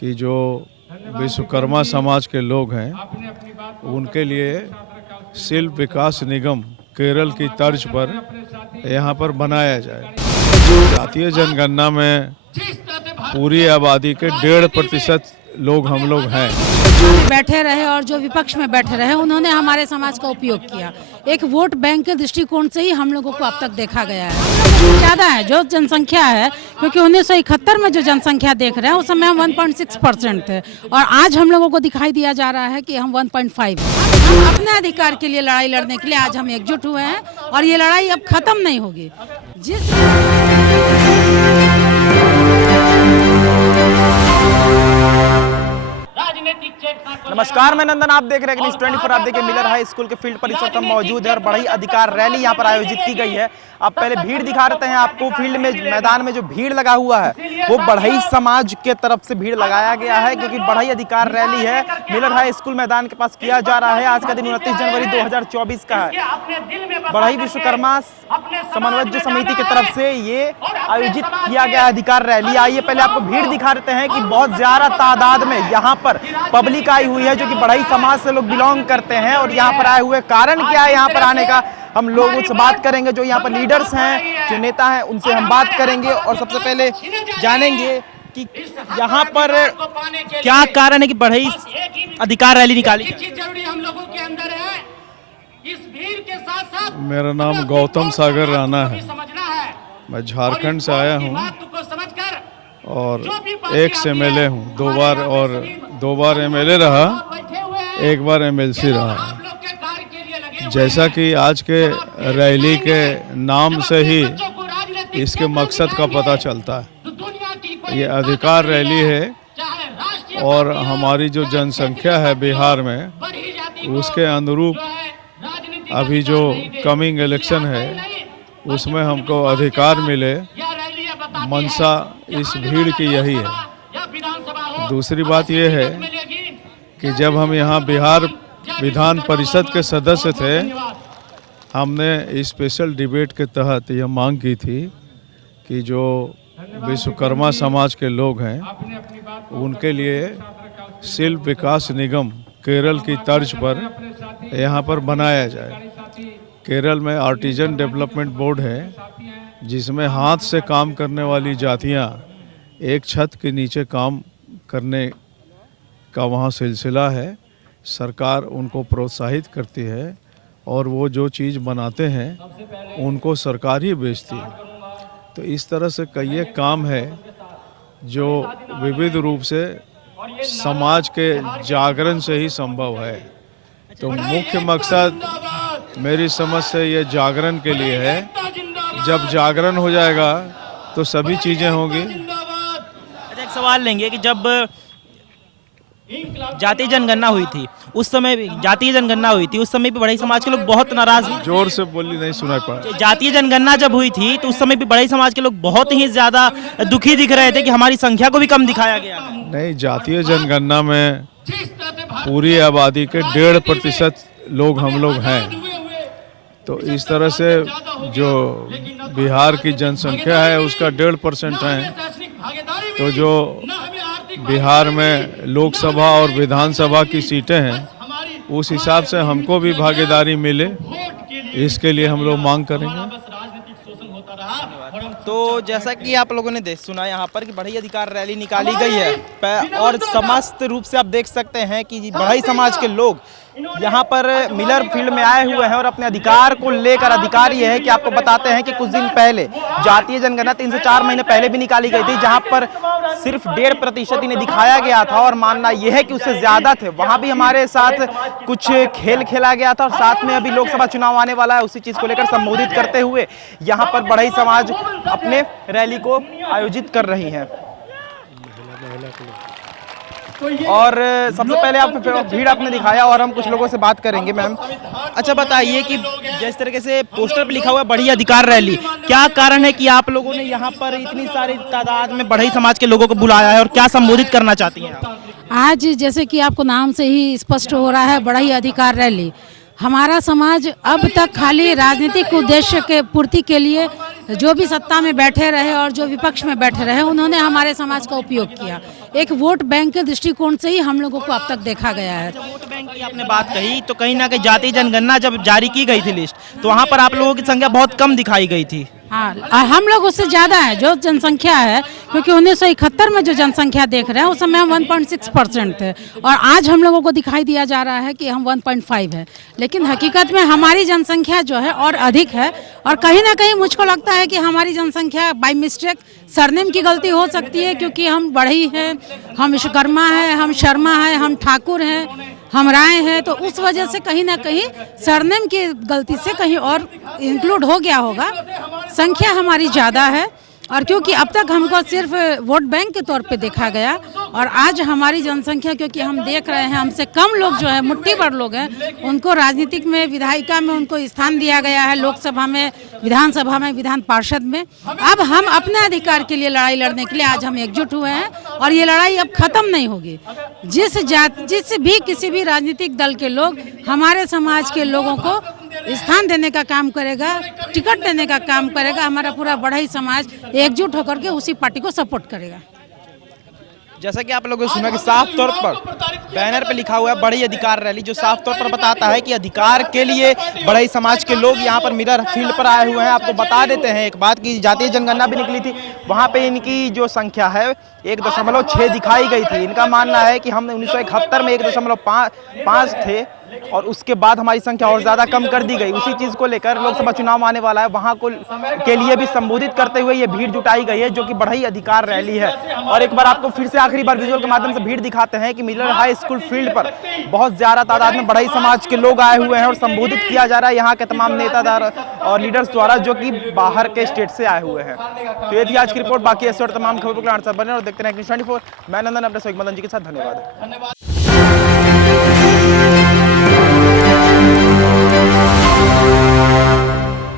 कि जो विश्वकर्मा समाज के लोग हैं उनके लिए शिल्प विकास निगम केरल की तर्ज पर यहाँ पर बनाया जाए। जातीय जनगणना में पूरी आबादी के 1.5% लोग हम लोग हैं। बैठे रहे और जो विपक्ष में बैठे रहे उन्होंने हमारे समाज का उपयोग किया। एक वोट बैंक के दृष्टिकोण से ही हम लोगों को अब तक देखा गया है। ज़्यादा है जो जनसंख्या है, क्योंकि 1971 में जो जनसंख्या देख रहे हैं उस समय हम 1.6% थे और आज हम लोगों को दिखाई दिया जा रहा है कि हम 1.5 हम अपने अधिकार के लिए लड़ाई लड़ने के लिए आज हम एकजुट हुए हैं और ये लड़ाई अब खत्म नहीं होगी। नमस्कार, मैं नंदन, आप देख रहे हैं न्यूज़ 24। आप देखिए मिलर हाई स्कूल के फील्ड पर इस वक्त हम मौजूद है और बड़ी अधिकार रैली यहाँ पर आयोजित की गई है। आप पहले भीड़ दिखा रहे हैं आपको। फील्ड में मैदान में जो भीड़ लगा हुआ है वो बढ़ई समाज के तरफ से भीड़ लगाया गया है, क्योंकि बढ़ई अधिकार रैली है मिलर हाई स्कूल मैदान के पास किया जा रहा है। आज का दिन 29 जनवरी 2024 का है। बढ़ई विश्वकर्मा समन्वय समिति की तरफ से ये आयोजित किया गया अधिकार रैली। आइए पहले आपको भीड़ दिखा रहे हैं कि बहुत ज्यादा तादाद में यहाँ पर पब्लिक आई हुई है जो कि बढ़ई समाज से लोग बिलोंग करते हैं। और यहाँ पर आए हुए कारण क्या है यहाँ पर आने का, हम लोगों से बात करेंगे। जो यहाँ पर लीडर्स हैं, जो नेता हैं, उनसे हम बात करेंगे और सबसे पहले जानेंगे कि यहाँ पर क्या कारण है कि बढ़ई अधिकार रैली निकाली। मेरा नाम गौतम सागर राणा है। मैं झारखंड से आया हूँ और एक्स एमएलए हूँ। दो बार एमएलए रहा, एक बार एमएलसी रहा। जैसा कि आज के रैली के नाम से ही इसके मकसद का पता चलता है। ये अधिकार रैली है और हमारी जो जनसंख्या है बिहार में उसके अनुरूप अभी जो कमिंग इलेक्शन है उसमें हमको अधिकार मिले, मंशा इस भीड़ की यही है। दूसरी बात यह है कि जब हम यहाँ बिहार विधान परिषद के सदस्य थे, हमने स्पेशल डिबेट के तहत यह मांग की थी कि जो विश्वकर्मा समाज के लोग हैं उनके लिए शिल्प विकास निगम केरल की तर्ज पर यहाँ पर बनाया जाए। केरल में आर्टिजन डेवलपमेंट बोर्ड है जिसमें हाथ से काम करने वाली जातियाँ एक छत के नीचे काम करने का वहाँ सिलसिला है। सरकार उनको प्रोत्साहित करती है और वो जो चीज़ बनाते हैं उनको सरकार ही बेचती है। तो इस तरह से कई काम है जो विविध रूप से समाज के जागरण से ही संभव है। तो मुख्य मकसद मेरी समझ से ये जागरण के लिए है। जब जागरण हो जाएगा तो सभी चीज़ें होंगी। अच्छा, एक सवाल लेंगे कि जब जातीय जनगणना हुई थी उस समय भी बढ़ई समाज के लोग बहुत नाराज हैं। जोर से बोली, नहीं सुनाई पड़ा। जातीय जनगणना जब हुई थी तो उस समय भी बढ़ई समाज के लोग बहुत ही ज्यादा दुखी दिख रहे थे कि हमारी संख्या को भी कम दिखाया गया। नहीं, जातीय जनगणना में पूरी आबादी के 1.5% लोग हम लोग हैं। तो इस तरह से जो बिहार की जनसंख्या है उसका 1.5% है। तो जो बिहार में लोकसभा और विधानसभा की सीटें हैं उस हिसाब से हमको भी भागीदारी मिले, इसके लिए हम लोग मांग करेंगे। तो जैसा कि आप लोगों ने सुना यहाँ पर कि बढ़ई अधिकार रैली निकाली गई है और समस्त रूप से आप देख सकते हैं कि बढ़ई समाज के लोग यहाँ पर मिलर फील्ड में आए हुए हैं और अपने अधिकार को लेकर। अधिकार ये है कि आपको बताते हैं कि कुछ दिन पहले जातीय जनगणना 3 से 4 महीने पहले भी निकाली गई थी, जहाँ पर सिर्फ 1.5% इन्हें दिखाया गया था और मानना यह है कि उससे ज्यादा थे। वहाँ भी हमारे साथ कुछ खेल खेला गया था और साथ में अभी लोकसभा चुनाव आने वाला है, उसी चीज को लेकर संबोधित करते हुए यहाँ पर बढ़ई समाज अपने रैली को आयोजित कर रही है। और सबसे पहले आप भीड़ आपने दिखाया और हम कुछ लोगों से बात करेंगे। मैम, अच्छा बताइए कि जिस तरीके से पोस्टर पे लिखा हुआ है बढ़ई अधिकार रैली, क्या कारण है कि आप लोगों ने यहाँ पर इतनी सारी तादाद में बढ़ई समाज के लोगों को बुलाया है और क्या संबोधित करना चाहती हैं आप? आज जैसे कि आपको नाम से ही स्पष्ट हो रहा है, बढ़ई अधिकार रैली। हमारा समाज अब तक खाली राजनीतिक उद्देश्य के पूर्ति के लिए जो भी सत्ता में बैठे रहे और जो विपक्ष में बैठे रहे, उन्होंने हमारे समाज का उपयोग किया। एक वोट बैंक के दृष्टिकोण से ही हम लोगों को अब तक देखा गया है। वोट बैंक की आपने बात कही, तो कहीं ना कहीं जातीय जनगणना जब जारी की गई थी लिस्ट, तो वहाँ पर आप लोगों की संख्या बहुत कम दिखाई गई थी। हाँ, हम लोग उससे ज़्यादा है जो जनसंख्या है, क्योंकि 1971 में जो जनसंख्या देख रहे हैं उस समय हम 1.6% थे और आज हम लोगों को दिखाई दिया जा रहा है कि हम 1.5 है, लेकिन हकीकत में हमारी जनसंख्या जो है और अधिक है। और कहीं ना कहीं मुझको लगता है कि हमारी जनसंख्या बाय मिस्टेक सरनेम की गलती हो सकती है, क्योंकि हम बढ़ई हैं, हम विश्वकर्मा हैं, हम शर्मा हैं, हम ठाकुर हैं, हम राय हैं, तो उस वजह से कहीं ना कहीं सरनेम की गलती से कहीं और इंक्लूड हो गया होगा। संख्या हमारी ज़्यादा है और क्योंकि अब तक हमको सिर्फ वोट बैंक के तौर पे देखा गया और आज हमारी जनसंख्या, क्योंकि हम देख रहे हैं हमसे कम लोग जो है, मुट्ठी भर लोग हैं, उनको राजनीतिक में, विधायिका में उनको स्थान दिया गया है, लोकसभा में, विधानसभा में, विधान पार्षद में। अब हम अपने अधिकार के लिए लड़ाई लड़ने के लिए आज हम एकजुट हुए हैं और ये लड़ाई अब खत्म नहीं होगी। जिस भी किसी भी राजनीतिक दल के लोग हमारे समाज के लोगों को स्थान देने का काम करेगा, टिकट देने का काम करेगा, हमारा पूरा बढ़ई समाज एकजुट होकर के उसी पार्टी को सपोर्ट करेगा। जैसा कि आप लोगों ने सुना कि साफ तौर पर बैनर पे लिखा हुआ है बढ़ई अधिकार रैली, जो साफ तौर पर बताता है कि अधिकार के लिए बढ़ई समाज के लोग यहाँ पर मिलर फील्ड पर आए हुए हैं। आपको बता देते हैं एक बात की जातीय जनगणना भी निकली थी, वहाँ पे इनकी जो संख्या है 1.6 दिखाई गई थी। इनका मानना है कि हम 1971 में 1.5 थे और उसके बाद हमारी संख्या और ज़्यादा कम कर दी गई। उसी चीज़ को लेकर लोकसभा चुनाव आने वाला है, वहाँ को के लिए भी संबोधित करते हुए ये भीड़ जुटाई गई है, जो कि बढ़ई अधिकार रैली है। और एक बार आपको फिर से आखिरी बार विजुअल के माध्यम से भीड़ दिखाते हैं कि मिलर हाई स्कूल फील्ड पर बहुत ज़्यादा तादाद में बढ़ई समाज के लोग आए हुए हैं और संबोधित किया जा रहा है यहाँ के तमाम नेतादार और लीडर्स द्वारा, जो कि बाहर के स्टेट से आए हुए हैं। तो ये थी आज की रिपोर्ट। बाकी ऐसे और तमाम खबरों के लिए बने और देखते हैं News 24। मैं नंदन अपने सहयोगी मदन जी के साथ। धन्यवाद।